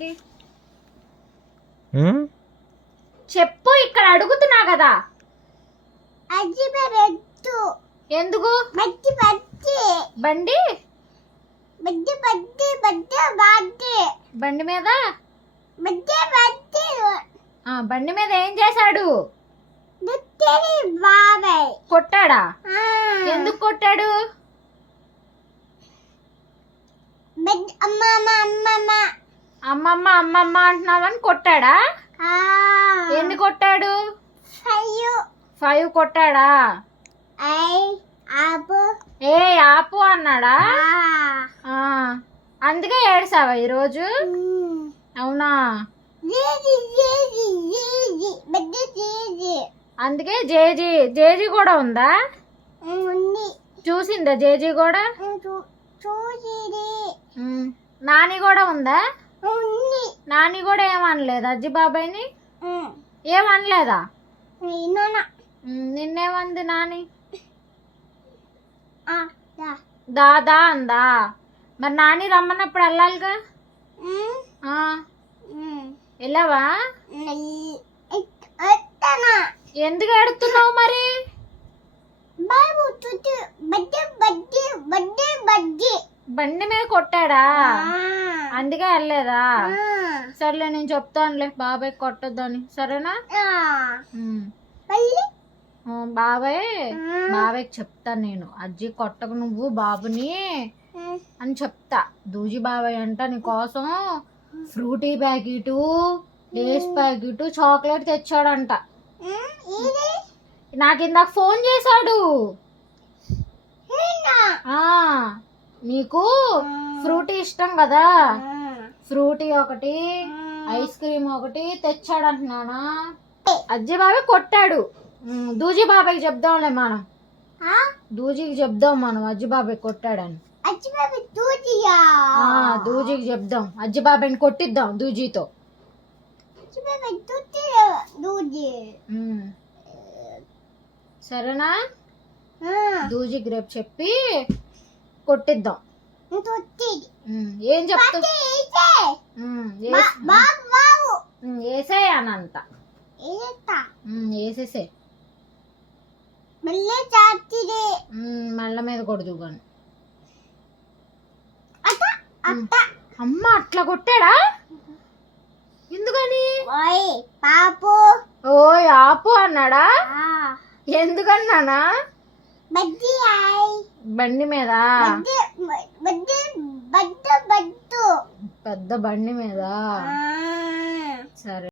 బాబాయ్కి చెప్పు, ఇక్కడ అడుగుతున్నా కదా. ఎందుకు బండి బండి మీద బండి మీద ఏం చేశాడు? కొట్టాడా? ఎందుకు కొట్టాడు? అమ్మమ్మ అమ్మమ్మ అంటున్నావని కొట్టాడా? ఎన్ని కొట్టాడు? 5 కొట్టాడా? ఏ ఆపు అన్నాడా? అందుకే ఏడ్సావా ఈరోజు? అవునా? అందుకే జేజీ కూడా ఉందా? చూసిందా జేజీ కూడా? నాని కూడా ఉందా? నాని కూడా ఏమనలేదా అజ్జి బాబాయ్ని? ఏమనలేదా? నిన్నేమంది నాని? దాదా అందా. మరి నాని రమ్మన్నప్పుడు వెళ్ళాలిగా. వెళ్ళావా? ఎందుకు ఏడుతున్నావు మరి? బండి మీద కొట్టాడా? అందుకే వెళ్ళలేదా? సర్లే నేను చెప్తానులే బాబాయ్ కొట్టొద్దని, సరేనా? బాబాయ్కి చెప్తాను నేను, అజ్జి కొట్టకు నువ్వు బాబుని అని చెప్తా. దూజి బాబాయ్ అంట నీ కోసం Frooti packet, Lay's packet, chocolate తెచ్చాడంట. నాకు ఇందాక ఫోన్ చేశాడు. నీకు ఫ్రూటీ ఇష్టం కదా, ఫ్రూటీ ఒకటి, ఐస్ క్రీమ్ ఒకటి తెచ్చాడంటున్నానా. అజ్జి బాబాయ్ కొట్టాడు. దూజీ బాబాయ్కి చెప్దాంలే మనం. దూజీకి చెప్దాం మనం అజ్జి బాబాయ్ కొట్టాడని. దూజీకి చెప్దాం, అజ్జి బాబాయ్ని కొట్టిద్దాం దూజీతో. సరేనా? దూజీకి రేపు చెప్పి కొట్టిద్దాం. ఏం చెప్తా? వేసేయానంత వేసేసే మళ్ళ మీద కొడుతూ కానీ. అమ్మ అట్లా కొట్టాడా? ఎందుకని? ఓయ్ ఆపు అన్నాడా? ఎందుకన్నానా? బండి మీద, పెద్ద బండి మీద. సరే.